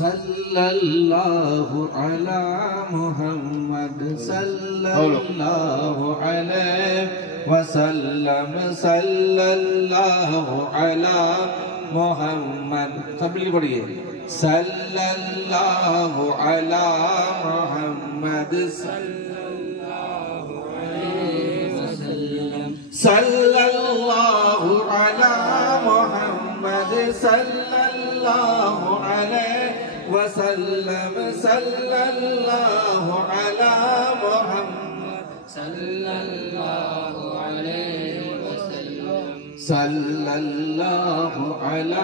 صلی اللہ علی محمد صلی اللہ علیہ وسلم صلی اللہ علی محمد سب مل کے پڑھیے صلی اللہ علی محمد صلی اللہ علیہ وسلم صلی اللہ علی محمد صلی اللہ علیہ وسلم صلی اللہ علی محمد صلی اللہ علیہ وسلم صلی اللہ علی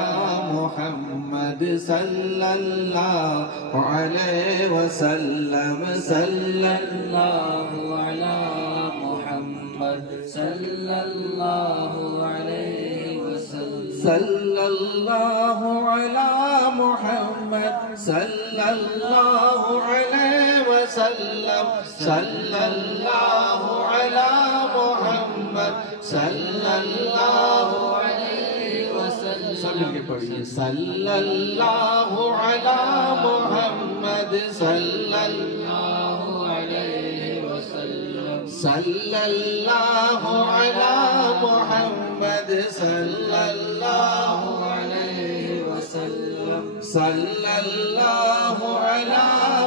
محمد صلی اللہ علیہ وسلم صلی اللہ علی محمد صلی اللہ علیہ وسلم صلی اللہ علی محمد صلی اللہ علیہ وسلم صلی اللہ علی محمد صلی اللہ علیہ وسلم سب مل کے پڑھیے صلی اللہ علی محمد صلی اللہ علیہ وسلم صلی اللہ علی محمد صلی اللہ علیہ وسلم صلی اللہ علی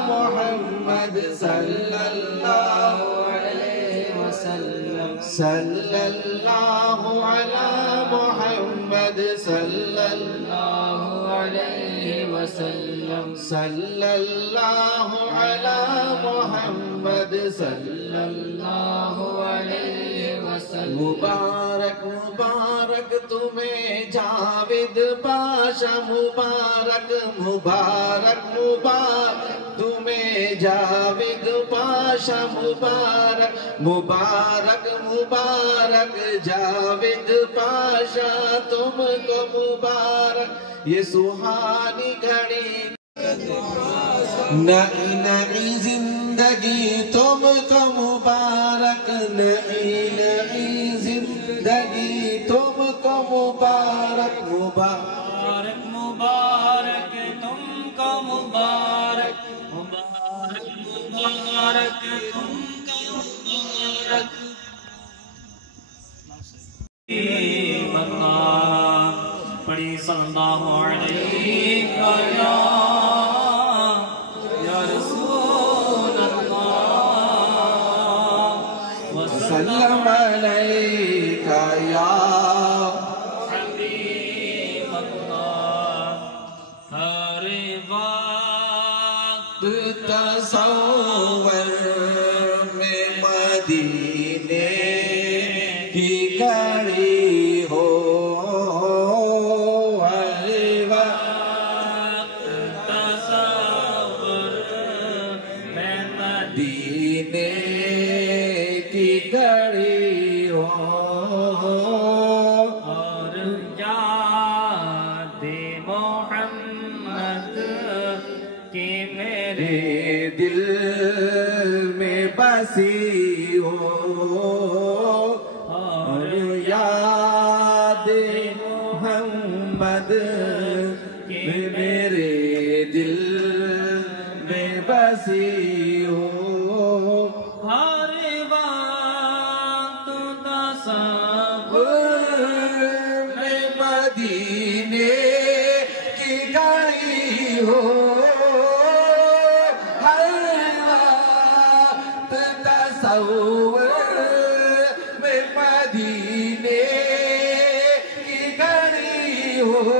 محمد صلی اللہ علیہ وسلم صلی اللہ علی محمد صلی اللہ علیہ وسلم صلی اللہ علی محمد صلی اللہ علیہ وسلم مبارک مبارک تمہیں جاوید پاشا مبارک مبارک مبارک تمہیں جاوید پاشا مبارک مبارک مبارک جاوید پاشا تم کو مبارک یہ سہانی گھڑی نئی نئی زندگی تم کو مبارک نئی نئی زندگی تم کو مبارک مبارک مبارک تم کو مبارک مبارک مبارک تم کو مبارک پڑھی صلی اللہ علیہ یا رسول اللہ وسلم علیک یا حبیب اللہ ہر وقت تصور میں مدینے کی گھڑی ہو اور یاد محمد کی میرے دل میں بسی ہو اور یاد محمد کی میرے دل میں بسی ہو ہر وقت تصور میں مدینے کی گھڑی ہو ہر وقت تصور میں مدینے کی گھڑی ہو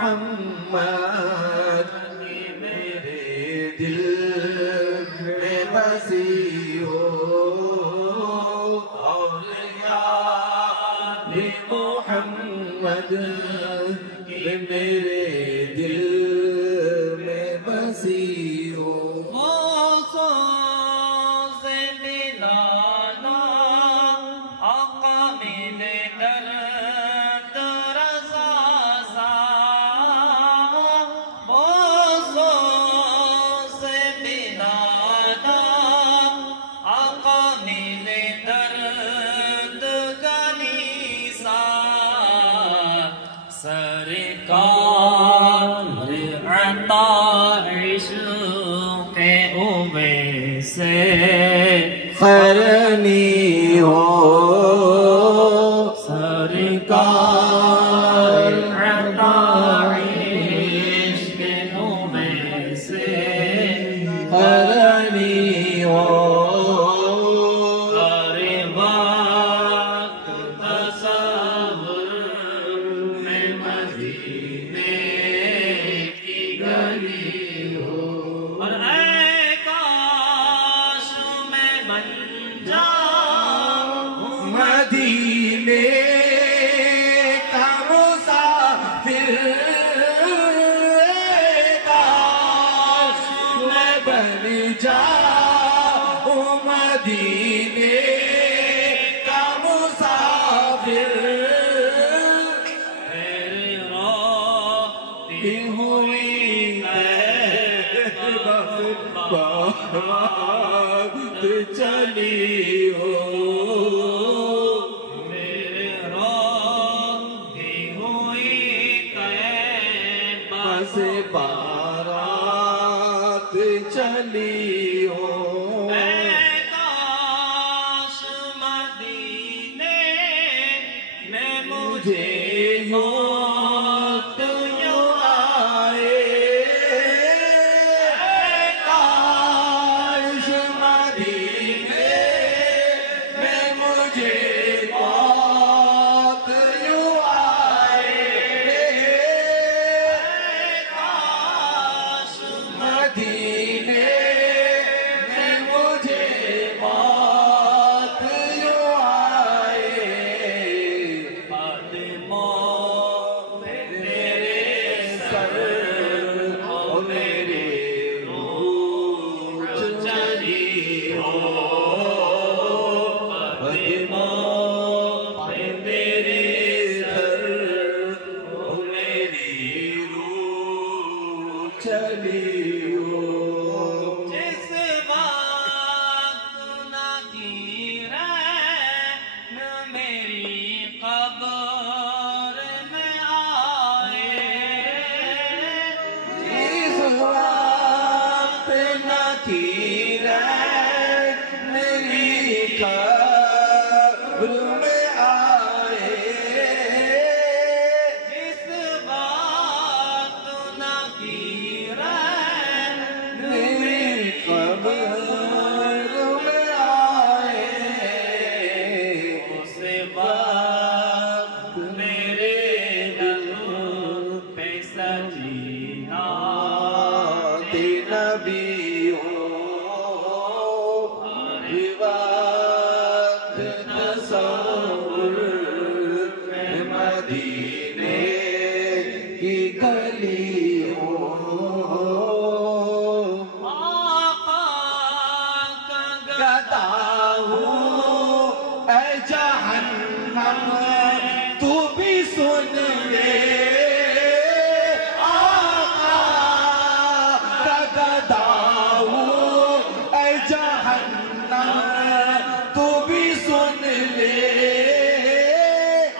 محمد میرے دل میں بسی ہو اور یاد محمد میرے دل میں بسی ہو سے ملانا آقا ملے در ہو سرکار عطائش کے نوے سے قرنی ہو ہر وقت تصور میں مدینے کی گلی ہو اور اے کاش میں بن جاؤں مدینے کا مسافر اے کاش میں بن جاؤں مدینے کا مسافر ہوئی بات چلی ہو میرے روتی ہوئی بس بارات چلی ہو کاش مدینے میں مجھے موت یوں آئے کاش مدینے میں مجھے موت یوں آئے کاش مدینے میں مجھے موت یوں آئے فاطمہ میرے سر اور میرے روح چلی ہو فاطمہ میرے سر اور میری روح چلی ہو جس وقت نہ گرے میری قبر میں آئے جس وقت نہ گرے میری قبر میں آئے جس وقت نہ گرے میری قبر میں آئے اس وقت میرے دل پہ سجینا نبی ہو ہر وقت تصور میں مدینے کی گلی ہو آقا کا گدا ہوں اے جہنم تو بھی سن لے آقا کا گدا ہوں اے جہنم تو بھی سن لے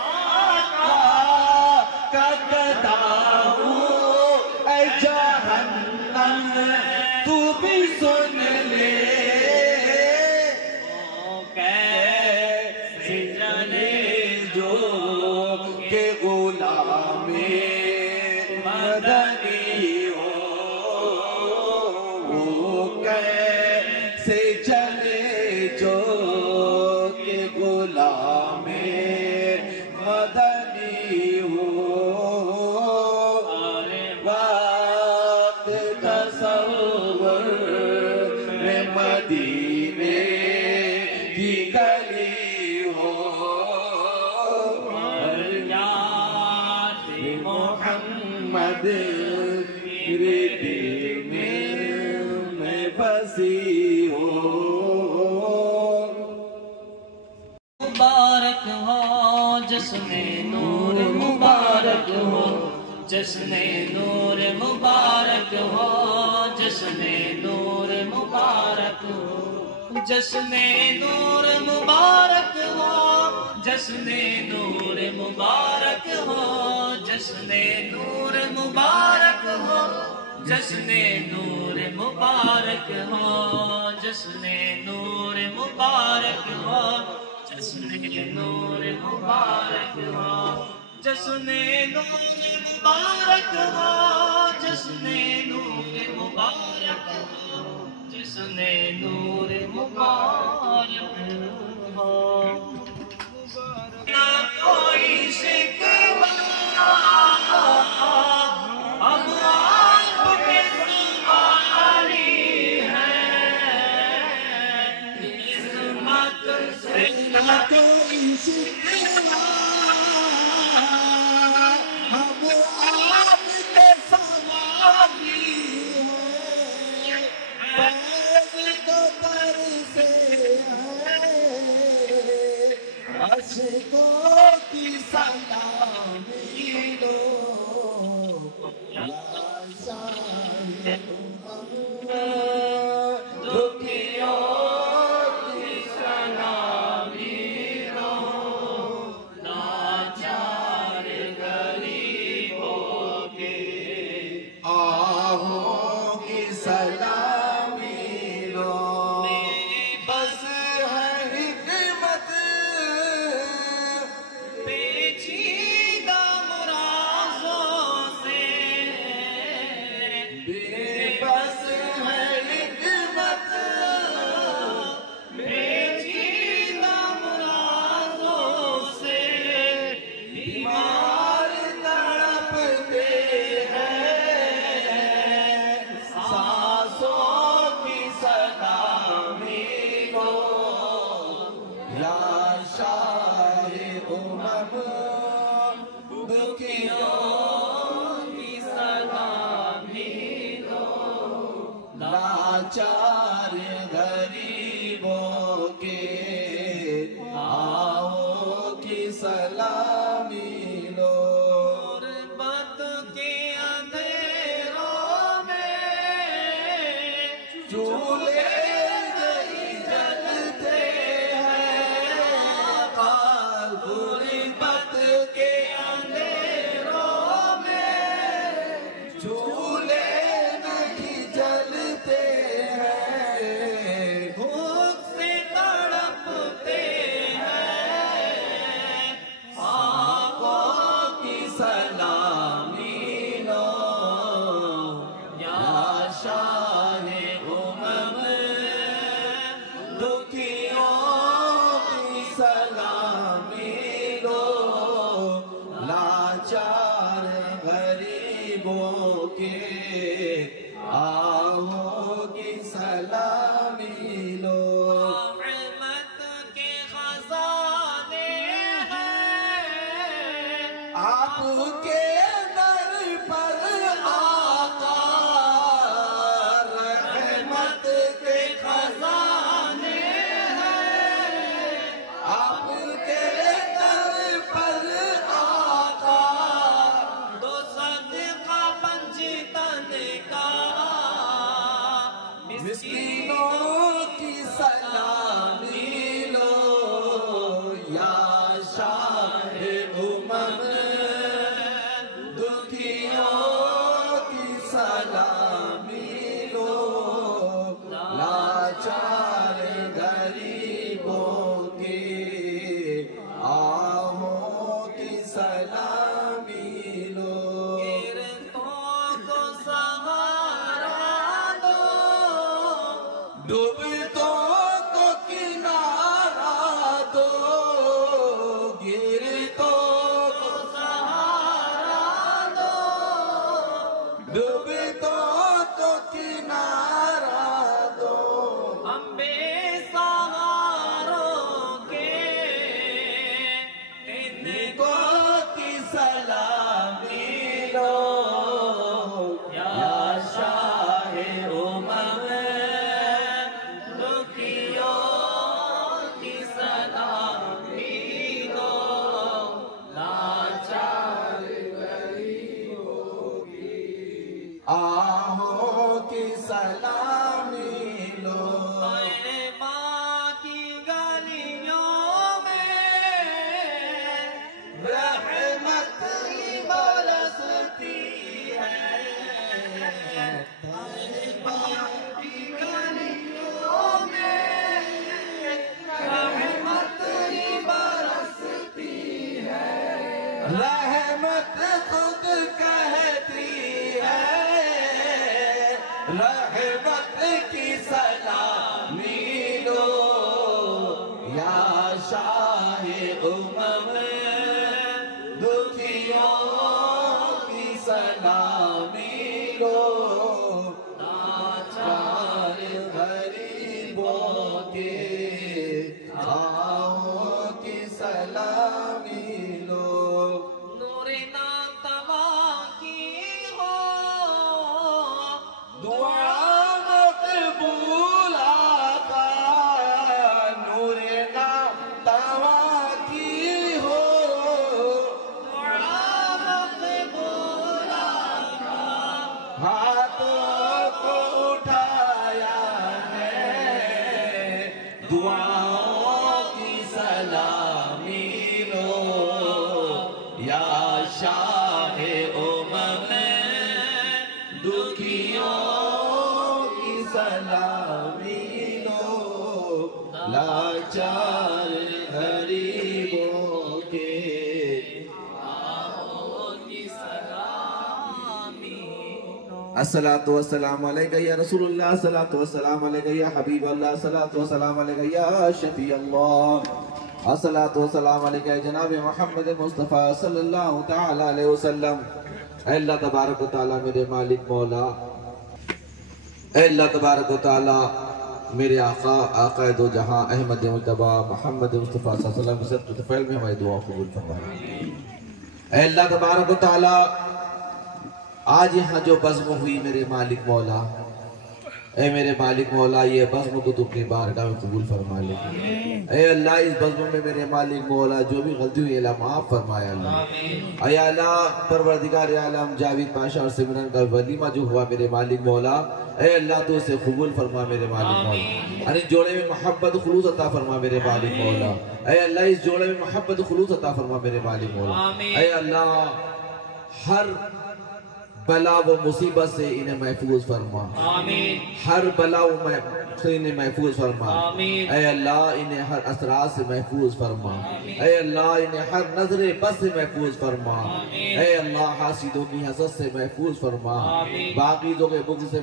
آقا کا گدا ہوں اے جہنم تو بھی سن لے کیسے جلے جو کہ غلام مدنی ہو وہ کیسے جلے جو کہ غلام مدنی ہو وقت تصور میں مدینے کی گلی ہو یاد محمد میرے دل میں بسی ہو مبارک ہو جشن نور مبارک ہو جشن نور مبارک ہو جشن نور مبارک ہو جشن نور مبارک ہو جشن نور مبارک ہو جشن نور مبارک ہو جشن نور مبارک ہو جشن نور مبارک ہو جشن نور مبارک ہو جشن نور مبارک ہو جشن نور مبارک ہو جشن نور مبارک ہو نہ کوئی شکوہ اب آپ کے سواری ہے قسمت سے نہ کوئی شکوہ اب آپ کے سواری ہے پیغ کو برسے عشقوں کی سلامی لو یا شاہ دکھیوں کی سلامی لو لاچار غریبوں کے آہوں کی سلامی لو بس ہے حکمت پیچیدہ مرازوں سے بے بس ہے حکمت پیچیدہ مرازوں سے بیمار تڑپتے ہیں سانسوں کی سلامی لو یا شاہ امم دکھیوں کی سلامی لو لاچار غریبوں کے آہوں کی سلامی لو غربت کے اندھیروں میں چولہے نہیں جلتے ہیں غربت کے اندھیروں میں چولہے نہیں جلتے ہیں بھوک سے تڑپتے ہیں آنکھوں کی سلامی لو یا شاہ امم دکھیوں کی سلامی لو لاچار غریبوں کے آہوں کی سلامی لو رحمت کے خزانے ہیں آپ کے در پر آقا رحمت کے خزانے ہیں آپ کے در پر آقا دو صدقہ پنجتن کا مسکینوں کی سلامی لو یا شاہ امم دکھیوں کی سلامی لو لاچار غریبوں کے آہوں کی سلامی لو گرتوں کو سہارا دو ڈوبتوں کو کنارہ دو گرتوں کو سہارا دو ڈوبتوں کو کنارہ دو ہم بے سہاروں کے ان کو کی سلامی لو یا شاہ امم دکھیوں کی سلامی لو لاچار آہوں کی سلامی لو ماں کی گلیوں میں رحمت برستی ہے کی گلیوں میں رحمت خود کہتی ہے رحمت کی سلامی لو یا شاہ امم دکھیوں کی سلامی لو لاچار غریبوں کے آہوں کی سلامی لو نور ناتوا کی ہو دعا مقبول آقا نور ناتوا کی ہو دعا مقبول آقا ہاتھوں کو اٹھایا ہے دعاؤں کی سلامی لو یا شاہ امم دکھیوں کی سلامی لو لاچار غریبوں کے الصلاة والسلام علیکہ یا رسول اللہ الصلاة والسلام علیکہ یا حبیب اللہ الصلاة والسلام علیکہ یا شفیع اللہ الصلاة والسلام علیکہ یا جناب محمد مصطفیٰ صلی اللہ تعالی علیہ وسلم اے اللہ تبارک و تعالی میرے مالک مولا اے اللہ تبارک و تعالی میرے آقا دو جہاں احمد مجتبی محمد مصطفیٰ صلی اللہ علیہ وسلم سے تفعیل میں ہماری دعا قبول فرمائے اے اللہ تبارک و تعالی آج یہاں جو بزم ہوئی میرے مالک مولا اے میرے مالک مولا یہ بزم کو تو اپنی بارگاہ میں قبول فرما لے اے اللہ اس بزم میں میرے مالک مولا جو بھی غلطی ہوئی اللہ معاف فرمائے اللہ اے اللہ پروردگار عالم جاوید پاشا اور سمرن کا ولیمہ جو ہوا میرے مالک مولا اے اللہ تو اسے قبول فرما میرے مالک مولا ان جوڑے میں محبت خلوص عطا فرما میرے مالک مولا اے اللہ اس جوڑے میں محبت خلوص عطا فرما میرے مالک مولا اے اللہ ہر بلا و مصیبت سے انہیں محفوظ فرما آمین ہر بلا و سے انہیں محفوظ فرما اے اللہ انہیں ہر اثرات سے محفوظ فرما اے اللہ انہیں ہر نظر بد سے محفوظ فرما اے اللہ حاسدوں کی حسد سے محفوظ فرما باغیزوں کے بغض سے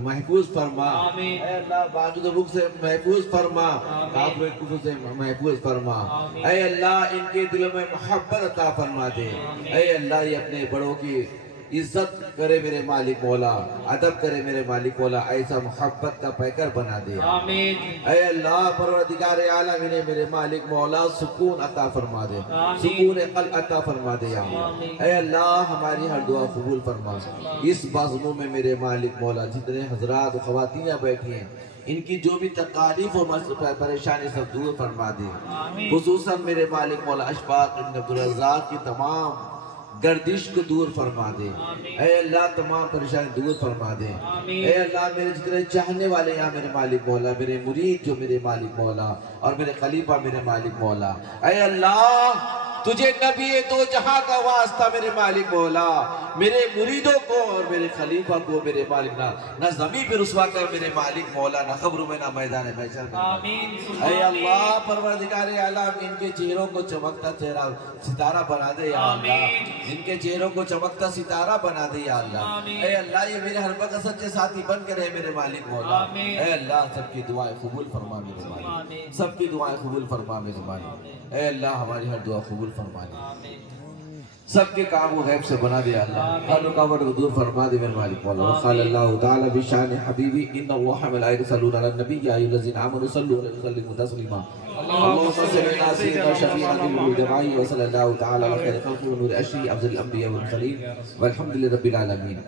محفوظ فرما اے اللہ باغیزوں کے بغض سے محفوظ فرما کافر کفر سے محفوظ فرما اے اللہ ان کے دلوں میں محبت عطا فرما دے اے اللہ یہ اپنے بڑوں کی عزت کرے میرے مالک مولا ادب کرے میرے مالک مولا ایسا محبت کا پیکر بنا دے آمین اے اللہ پروردگار عالم انہیں میرے مالک مولا سکون عطا فرما دے سکون قلب عطا فرما دے اے اللہ ہماری ہر دعا قبول فرما اس بزموں میں میرے مالک مولا جتنے حضرات و خواتینیں بیٹھی ہیں ان کی جو بھی تکالیف و پریشانی سب دور فرما دے خصوصاً میرے مالک مولا اشفاق ابن عبدالرزاق کی تمام گردش کو دور فرما دے اے اللہ تمام پریشانی دور فرما دے اے اللہ میرے جتنے چاہنے والے یہاں میرے مالک مولا میرے مرید جو میرے مالک مولا اور میرے خلیفہ میرے مالک مولا اے اللہ تجھے نبی دو جہاں کا واسطہ میرے مالک مولا میرے مریدوں کو اور میرے خلیفہ کو میرے مالک نہ زمین پہ رسوا کر میرے مالک مولا نہ قبروں میں نہ میدان محشر میں اے اللہ پروردگار عالم ان کے چہروں کو چمکتا چہرہ ستارہ بنا دے یا اللہ ان کے چہروں کو چمکتا ستارہ بنا دے یا اللہ اے اللہ یہ میرے ہر وقت سچے ساتھی بن کے رہے میرے مالک مولا اے اللہ سب کی دعائیں قبول فرما میرے مالک سب کی دعائیں قبول فرما میرے مالک اے اللہ ہماری ہر دعا قبول فرما دے سب کے کام و غیب سے بنا دے اللہ ہر رکاوٹ کو دور فرما دے میرے مالک مولا وقال اللہ تعالی بشان حبیبی ان اللہ ملائکۃ یصلون علی النبی یا ایھا الذین آمنوا صلوا علیہ وسلموا تسلیما اللهم صل على سيدنا وشفيعنا الوجود معي وصلى الله تعالى على خير خلقه ونور اشري افضل الانبياء والمرسلين والحمد لله رب العالمين